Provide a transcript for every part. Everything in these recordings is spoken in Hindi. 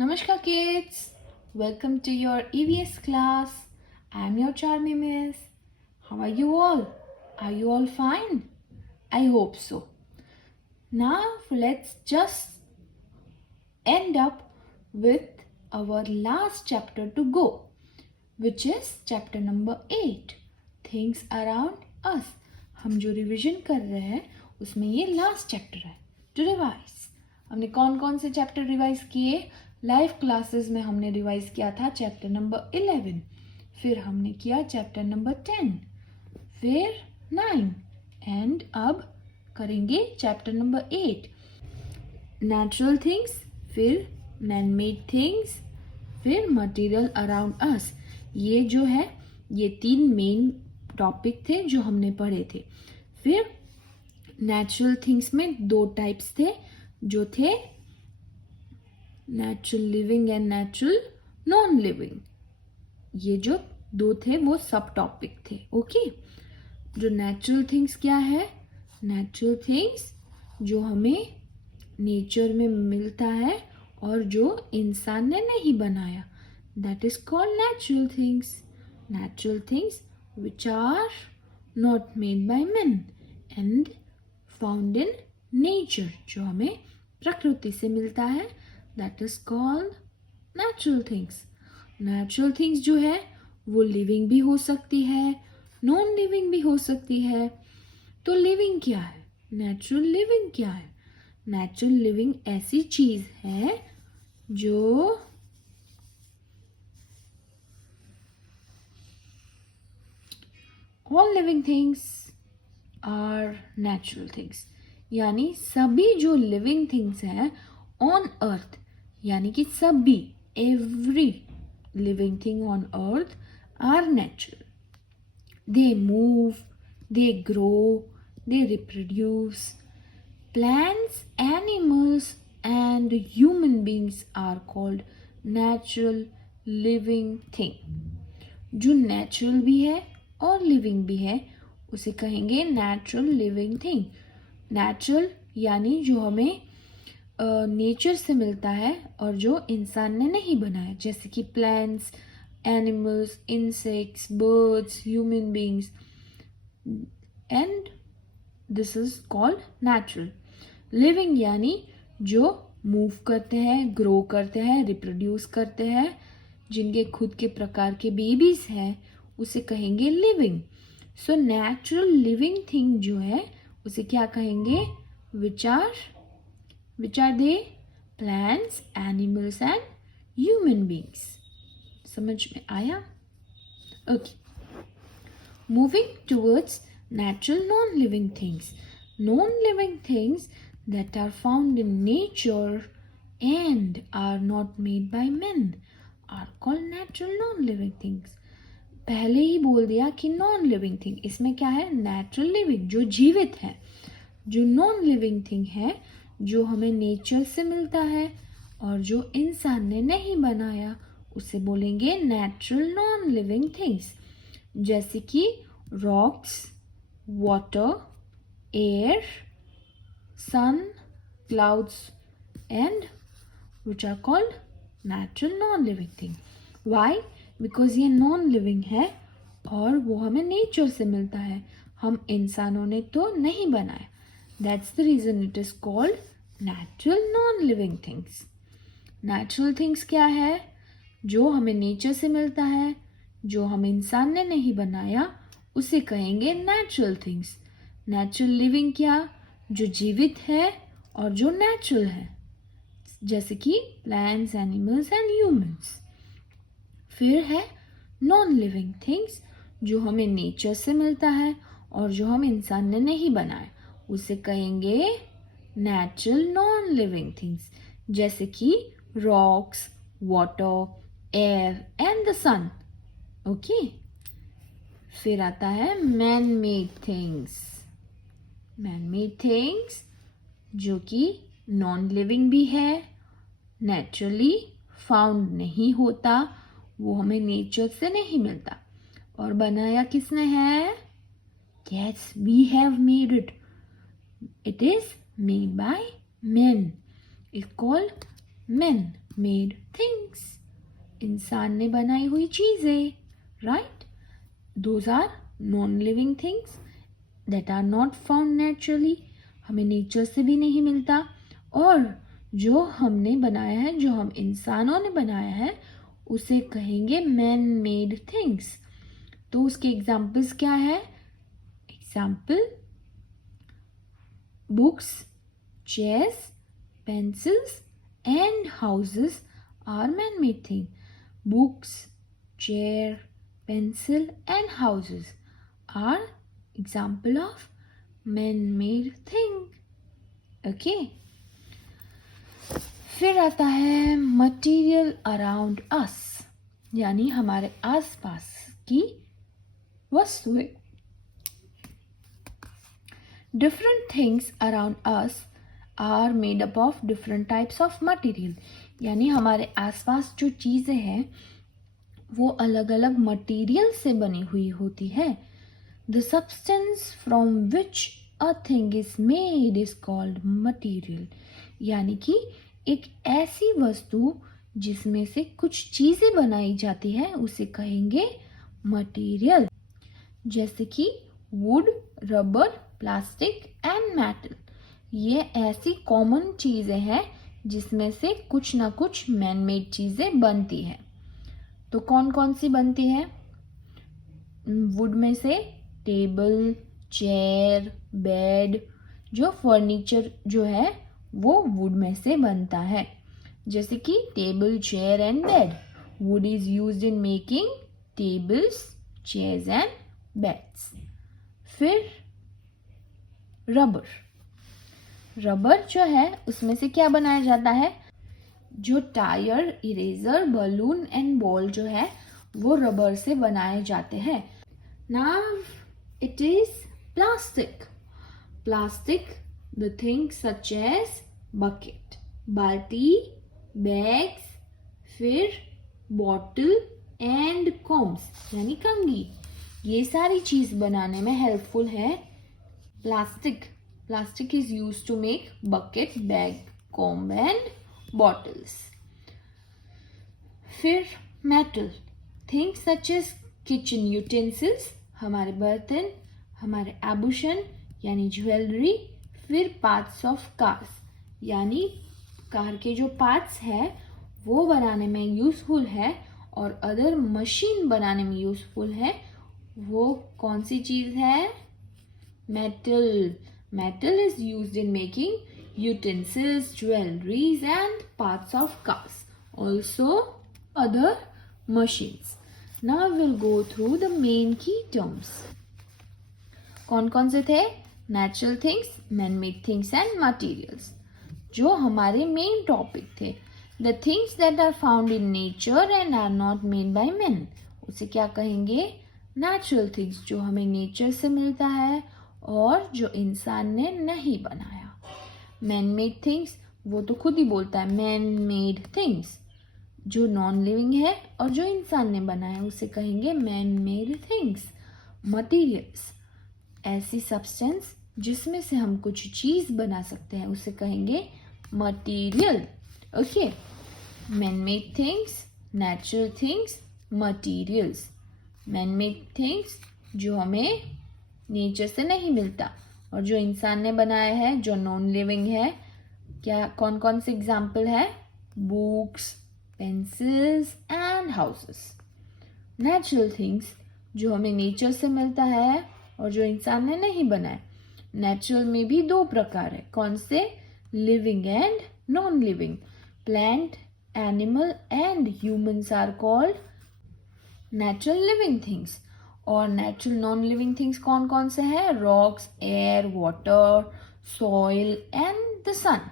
Namaskar kids, welcome to your EVS class. I am your charming miss. How are you all? Are you all fine? I hope so. Now let's just end up with our last chapter to go, which is chapter number 8, Things Around Us. हम जो रिवीजन कर रहे हैं उसमें ये लास्ट चैप्टर है टू रिवाइज. हमने कौन कौन से चैप्टर रिवाइज किए? लाइव क्लासेस में हमने रिवाइज किया था चैप्टर नंबर 11, फिर हमने किया चैप्टर नंबर 10, फिर 9 एंड अब करेंगे चैप्टर नंबर 8, नेचुरल थिंग्स, फिर मैन मेड थिंग्स, फिर मटेरियल अराउंड अस. ये जो है ये 3 मेन टॉपिक थे जो हमने पढ़े थे. फिर नेचुरल थिंग्स में 2 टाइप्स थे जो थे natural living and natural non living. ये जो 2 थे वो सब टॉपिक थे. ओके, जो नेचुरल थिंग्स क्या है? नेचुरल थिंग्स जो हमें नेचर में मिलता है और जो इंसान ने नहीं बनाया, that is called natural things. Natural things which are not made by men and found in nature, जो हमें प्रकृति से मिलता है, that is called natural things. Natural things जो है वो लिविंग भी हो सकती है, नॉन लिविंग भी हो सकती है. तो लिविंग क्या है? नेचुरल लिविंग क्या है? नेचुरल लिविंग ऐसी चीज है जो all living things are natural things. यानी सभी जो लिविंग थिंग्स हैं ऑन अर्थ, यानी कि सभी every living thing on earth are natural. They move, they grow, they reproduce. Plants, animals and human beings are called natural living thing. जो नेचुरल भी है और लिविंग भी है उसे कहेंगे नेचुरल लिविंग थिंग. नेचुरल यानी जो हमें नेचर से मिलता है और जो इंसान ने नहीं बनाया, जैसे कि plants, animals, insects, birds, human beings, and this is called natural. Living यानी जो मूव करते हैं, ग्रो करते हैं, रिप्रोड्यूस करते हैं, जिनके खुद के प्रकार के बेबीज हैं, उसे कहेंगे living. So natural living thing जो है उसे क्या कहेंगे? Which are they? Plants, animals and human beings. समझ में आया? Okay, moving towards natural non living things. Non living things that are found in nature and are not made by men are called natural non-living things. पहले ही बोल दिया कि नॉन लिविंग थिंग, इसमें क्या है? नेचुरल लिविंग जो जीवित है. जो नॉन लिविंग थिंग है जो हमें नेचर से मिलता है और जो इंसान ने नहीं बनाया उसे बोलेंगे नेचुरल नॉन लिविंग थिंग्स. जैसे कि rocks, water, air, sun, clouds and which are called natural non-living thing. Why? Because ये non-living है और वो हमें नेचर से मिलता है, हम इंसानों ने तो नहीं बनाया. That's the reason it is called natural non-living things. Natural things क्या है? जो हमें नेचर से मिलता है, जो हम इंसान ने नहीं बनाया, उसे कहेंगे नेचुरल थिंग्स. नेचुरल लिविंग क्या? जो जीवित है और जो नेचुरल है, जैसे कि प्लांट्स, एनिमल्स एंड ह्यूमंस. फिर है नॉन लिविंग थिंग्स जो हमें नेचर से मिलता है और जो हम इंसान ने नहीं बनाया, उसे कहेंगे नेचुरल नॉन लिविंग थिंग्स. जैसे कि rocks, water, air and the sun. Okay, फिर आता है man made things. Man made things जो कि नॉन लिविंग भी है, नेचुरली फाउंड नहीं होता, वो हमें नेचर से नहीं मिलता, और बनाया किसने है? Yes, we have made it. It is made by men. It's called men. Made things, इंसान ने बनाई हुई चीजें, right? Those are non living things that are not found naturally, हमें नेचर से भी नहीं मिलता। और जो हमने बनाया है, जो हम इंसानों ने बनाया है, उसे कहेंगे मैन मेड थिंग्स। तो उसके एग्जाम्पल्स क्या है? Example, books, chairs, pencils and houses are man-made thing. Books, chair, pencil and houses are example of man-made thing. Okay. फिर आता है मटेरियल अराउंड अस, यानी हमारे आसपास की वस्तुएं। Different things around us are made up of different types of material, यानी हमारे आसपास जो चीज़ें हैं वो अलग अलग मटेरियल से बनी हुई होती है। The substance from which a thing is made is called material, यानी कि एक ऐसी वस्तु जिसमें से कुछ चीज़ें बनाई जाती है उसे कहेंगे मटेरियल। जैसे कि would, rubber, plastic and metal, ये ऐसी कॉमन चीज़ें हैं जिसमें से कुछ ना कुछ मैन मेड चीज़ें बनती हैं। तो कौन कौन सी बनती हैं? वुड में से टेबल, चेयर, बेड, जो फर्नीचर जो है वो वुड में से बनता है। जैसे कि table, chair and bed. Wood is used in making tables, chairs and beds. फिर रबर, रबर जो है उसमें से क्या बनाया जाता है? जो tyre, eraser, balloon and ball जो है वो रबर से बनाए जाते हैं। Now it is plastic. Plastic, the things such as bucket, बाल्टी, बैग्स, फिर बॉटल एंड कॉम्स यानी कंघी, ये सारी चीज बनाने में हेल्पफुल है plastic. Plastic is used to make bucket, bag, comb and bottles. फिर metal, things such as kitchen utensils, हमारे बर्तन, हमारे आभूषण यानी ज्वेलरी। फिर पार्ट्स ऑफ कार्स, यानी कार के जो पार्ट्स है वो बनाने में यूजफुल है और अदर मशीन बनाने में यूजफुल है। वो कौन सी चीज है? Metal. Metal is used in making utensils, jewelleries and parts of cars, also other machines. Now will go through the main key terms. कौन कौन से थे? Natural things, man made things and materials, जो हमारे मेन टॉपिक थे। The things that are found in nature and are not made by man, उसे क्या कहेंगे? नेचुरल थिंग्स, जो हमें नेचर से मिलता है और जो इंसान ने नहीं बनाया। मैन मेड थिंग्स, वो तो खुद ही बोलता है मैन मेड थिंग्स। जो नॉन लिविंग है और जो इंसान ने बनाया उसे कहेंगे मैन मेड थिंग्स। मटीरियल्स, ऐसी सब्सटेंस जिसमें से हम कुछ चीज बना सकते हैं उसे कहेंगे material. Okay, man made things, natural things, materials. Man made things जो हमें नेचर से नहीं मिलता और जो इंसान ने बनाया है जो नॉन लिविंग है। क्या कौन कौन से एग्जाम्पल है? Books, pencils and houses. Natural things जो हमें नेचर से मिलता है और जो इंसान ने नहीं बनाया। नेचुरल में भी दो प्रकार है, कौन से? Living and non living. Plant, animal and humans are called natural living things. और नेचुरल नॉन लिविंग थिंग्स कौन कौन से हैं? Rocks, air, water, soil and the sun.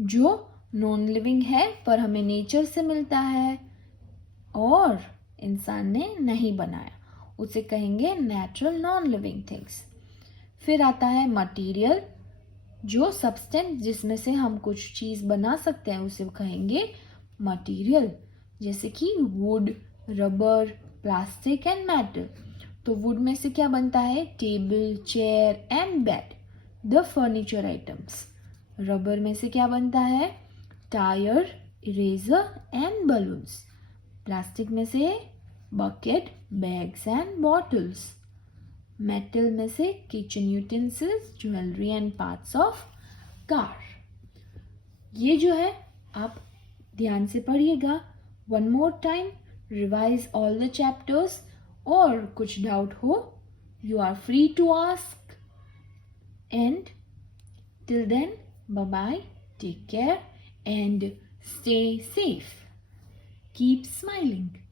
जो नॉन लिविंग है पर हमें नेचर से मिलता है और इंसान ने नहीं बनाया, उसे कहेंगे नेचुरल नॉन लिविंग थिंग्स। फिर आता है मटेरियल, जो सब्सटेंस जिसमें से हम कुछ चीज बना सकते हैं उसे कहेंगे मटेरियल। जैसे कि would, rubber, plastic and metal. तो वुड में से क्या बनता है? Table, chair and bed, the furniture items. Rubber में से क्या बनता है? Tyre, eraser and balloons. Plastic में से bucket, bags and bottles. Metal में से kitchen utensils, jewellery and parts of car. ये जो है आप ध्यान से पढ़िएगा. One more time, revise all the chapters. और कुछ डाउट हो, you are free to ask. And till then, bye bye, take care, and stay safe. Keep smiling.